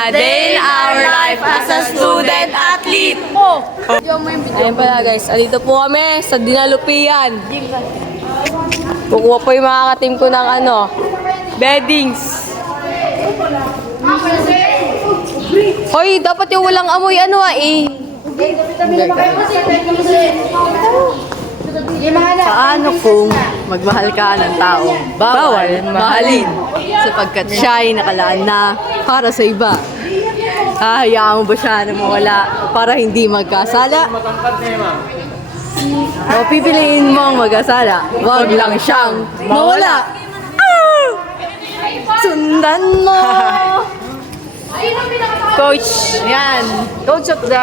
A day in our life as a student athlete. Ayun pala guys, andito po kami sa Dinalupian. Kukuha po yung mga ka-team ko ng beddings. Hoy, dapat yung walang amoy Paano kung magmahal ka ng tao? Bawal mahalin. Sapagkat siya ay nakalaan na para sa iba. Hahayaan mo ba siya na mawala para hindi magkasala? O pipiliin mo ang magkasala? Huwag lang siyang mawala. Sundan mo! Coach. Yan. Coach of the...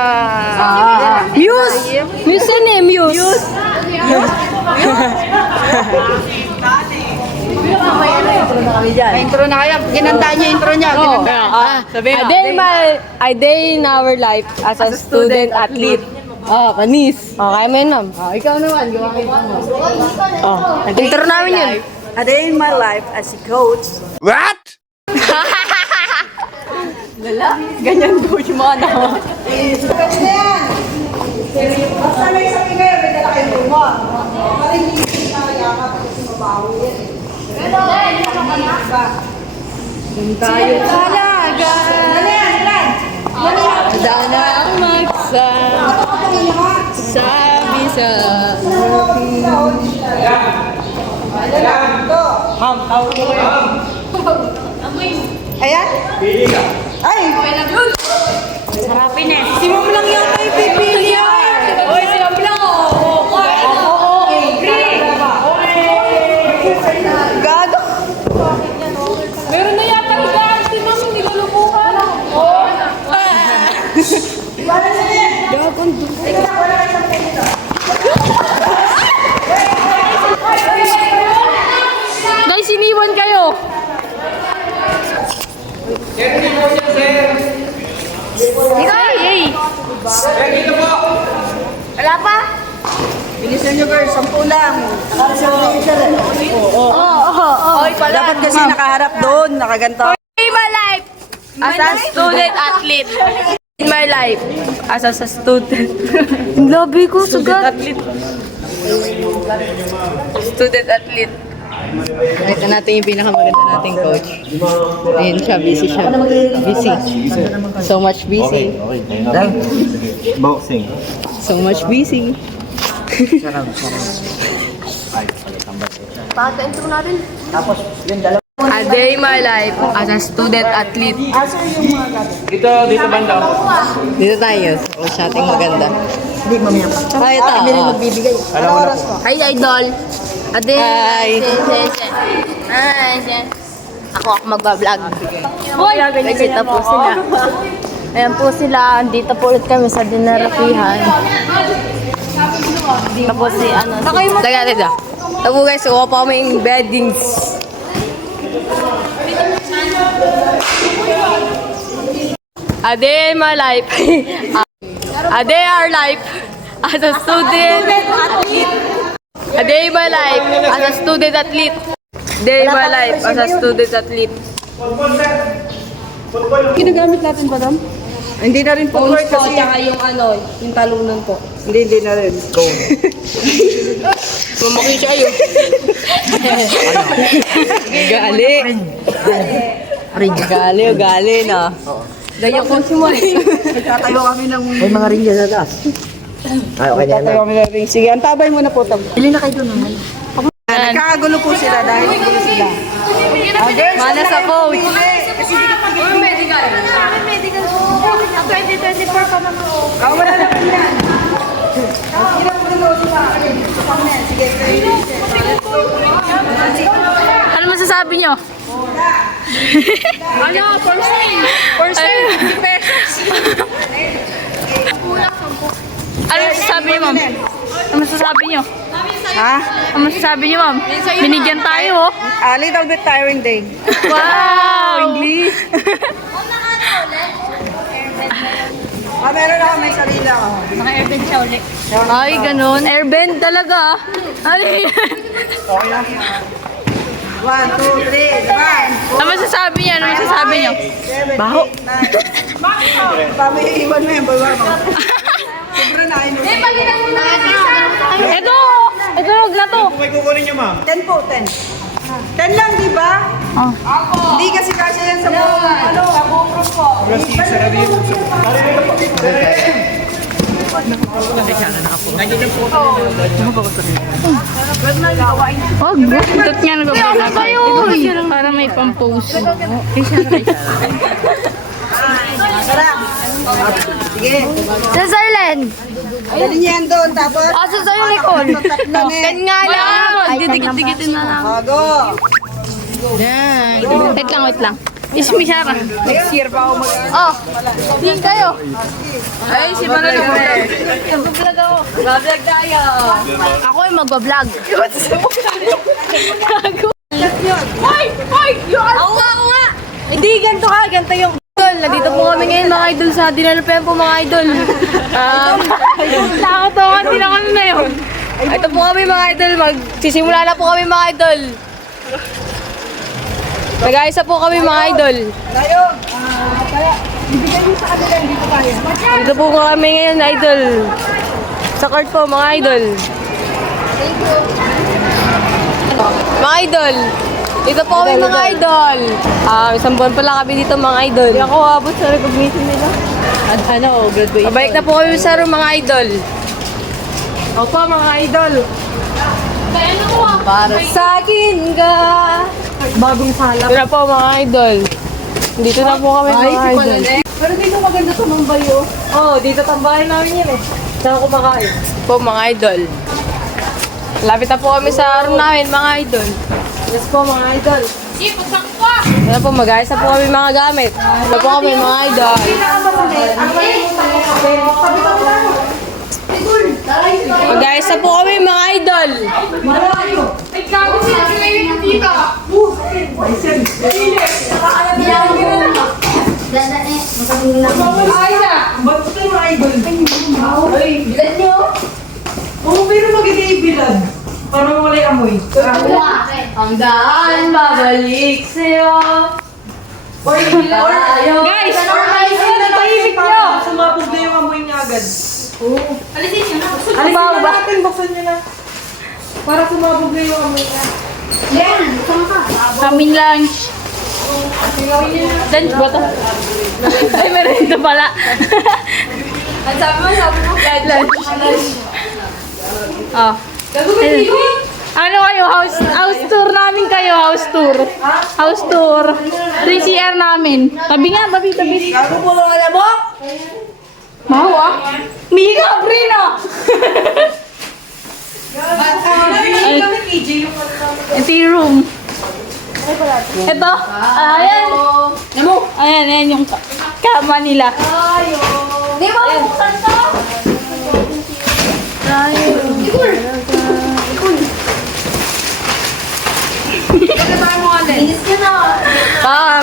Muse! Muse yan eh, Muse. Intro na kayo. Ginandaan niya intro niya. A day in our life as a student athlete. Panis. Kaya mo yun, ma'am. Ikaw naman, gawa kita mo. Intro namin yun. A day in my life as a coach. What? Wala. Ganyan po yung mga anak. Basta may sabi kayo, may dala kayo lumot. Maring hindi na kaya kapag sumabaho yan eh. Pero, Tayo talaga. Sana ang sabi sa ayan. Ay! Harapin eh. Si Ma'am lang yata yung pipili yan. Uy, sila lang Gago. Meron na yata higaan si ma'am, nilulubukan. Wala na yan. Wala na isang dito. Guys, iniwan kayo. Hey! Wala pa? Bilisan nyo girls, 10 lang. Dapat kasi nakaharap doon, nakaganto. In my life as a student athlete. In my life as a student. Labi ko, sugat. Student athlete. Ito natin yung pinakamaganda nating coach. Ayun siya, busy siya. Busy. So much busy. Boxing. So much busy. A day in my life as a student athlete. Dito banda. Dito tayo. O sa ating maganda. Hindi, mamaya pa. Ay, ito. Magbibigay. Ano oras ko? Hi, idol. A day. Hi. Hi. Ako magbablog. Nakita po sila. Ayan po sila. Dito po ulit kami sa Dinarapihan. Tapos si Taga. Tapos guys, kuha pa kami yung beddings. A day in my life. A day our life as a student athlete. A day in my life as a student athlete. Day in my life as a student athlete. Ginagamit natin ba doon? Hindi na rin po Phones work po, kasi. tsaka yung talunan po. Hindi na rin. Mamaki siya yun. Gali. Gali na. Daya ko si Mike. Nagtatayo kami ng... May mga ring dyan sa taas. Ay, okay na Nagtatayo kami ng ring. Sige, antabay muna po. Bili na kayo doon naman. Nagkakagulo po sila dahil gulo sila. Mana sa coach. Medical. 2024 pa naman. Wala na pa yan. Sige, Ano masasabi nyo? First name. First name, 50 pesos. Ano masasabi nyo, ma'am? Ano masasabi nyo? Ha? Ano masasabi nyo, ma'am? Binigyan tayo, oh. A little bit tiring day. Wow! English! Meron ako, may sarili ako. Naka-airbend siya ulit. Ay, ganun. Airbend talaga. Ano yun? Okay lang. 1, 2, 3, 1. Ano masasabi niya? Ano masasabi niyo? Baho. Tama yung iwan mo yan, bawa mo. Sobra na, ayun. Ito! Ito, huwag na to. Kung may kukunin niyo, ma'am. 10 po, 10. 10 lang, di ba? Hindi kasi kasi yan sa buong, ano, sa buong group po. Oh, gutot nga nagbablog. Ano ba yun? Para may pang-post. Sige. Sa Zarlen. Dali niya yan doon, tapos... Asa sa'yo, Nicole? Tatlo na. Yan nga lang. Didikit-dikitin na lang. Bago. Wait lang, wait lang. Is mi Sarah. Next year pa ako mag... Oh, din kayo. Ay, si Manalo. Mag-vlog ako. Mag-vlog tayo. Ako ay mag-vlog. Hoy! Hoy! Ako nga! Hindi, ganito ka. Ganito yung idol. Nandito po kami ngayon mga idol sa Dinalapen po mga idol. Takot-takot. Hindi na kami na yun. Ito po kami mga idol. Magsisimula na po kami mga idol. Nag-aisa po kami mga idol. Tayo. Kaya, bibigyan niyo sa kanila, hindi ko kaya. Dito po kami ngayon idol. Sa court po mga idol. Mga idol. Dito po kami mga idol. Isang buwan pa lang kami dito mga idol. Hindi ako abot sa recognition nila. Ano, graduation. Pabalik na po kami sa room mga idol. Opo mga idol. Para sa akin ka. Bagong salak. Dito na po mga idol. Dito na po kami mga idol. Pero dito maganda to ng bayo. Oh, dito tambahin namin yun eh. Saan ako kumakain? Po mga idol. Lapit na po kami sa room namin mga idol. Yes po mga idol. Ano po, mag-ayos na po kami mga gamit. Ano po kami mga idol. Mag-ayos na po kami mga idol. Oo, pero mag-i-bilag. Para wala yung amoy. Ang daan babalik sa'yo. Guys! Tahimik nyo! Sumabog na yung amoy niya agad. Ano ba ba? Natin, buksan niyo na. Para sumabog na yung amoy niya. Kaming lunch. Lunch ba to? Ay, meron dito pala. Ang sabi mo, lunch. Oh. Ayun. Ano kayo? House tour namin kayo. House tour. House tour. 3CR namin. Tabi nga, tabi. Gago po lang alam mo? Maho ah. Mika, Brino. Ito yung room. Ito. Ayan. Ayan yung kama nila. Di ba? Buksan to.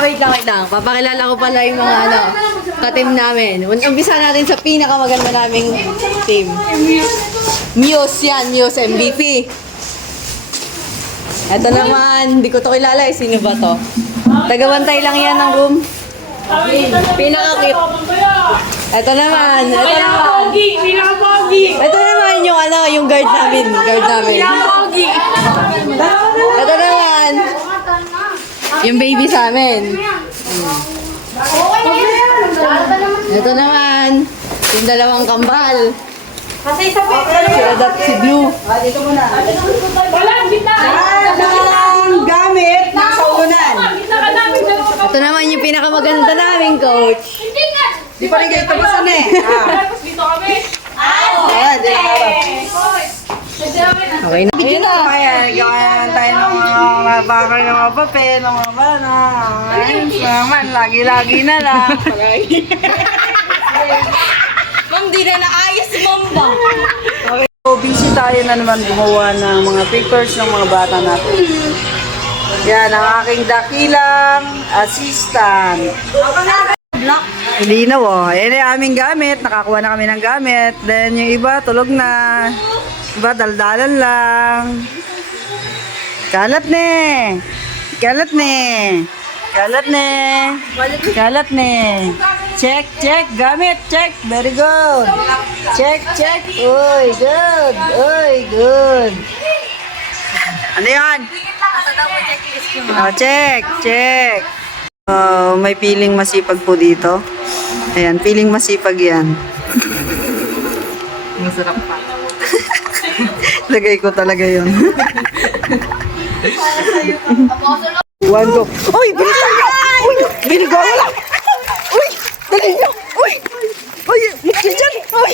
Wait lang. Papakilala ko pala yung mga ka-team namin. Umpisa natin sa pinakamaganda naming team. Muse yan, Muse MVP. Ito naman, hindi ko to kilala eh. Sino ba to? Tagabantay lang yan ng room. Pinaka-cute. Ito naman. Ito naman yung guard namin. Ito naman. Yung baby sa amin. Ito naman. Yung dalawang kambal. Si Red at si Blue. Dito muna. Ang gamit nasa unan. Ito naman yung pinakamaganda namin, coach. Di pa rin kayo tabasan eh. Di na Okay na. Ayun na. Ayan, gawain tayo ng mga bakal ng mga papel, ng mga bana. Ayun naman, lagi-lagi na lang. Ma'am, di na naayos, ma'am ba? Okay, so busy tayo na naman gumawa ng mga papers ng mga bata natin. Yan, ang aking dakilang assistant. Linaw oh. Ayan yung aming gamit. Nakakuha na kami ng gamit. Then yung iba, tulog na. Iba, daldalan lang. Kalat na eh. Kalat ne. Kalat ne. Kalat ne. Check, check. Gamit, check. Very good. Check, check. Uy, good. Uy, good. Ano yan? Oh, check, check. Oh, may piling masipag po dito. Ayan, piling masipag yan. Masarap pa. Lagay ko talaga yun. One go. Uy, bilisan nyo! Uy, biligo! Uy, dali nyo! Uy! Uy, mukha dyan! Uy!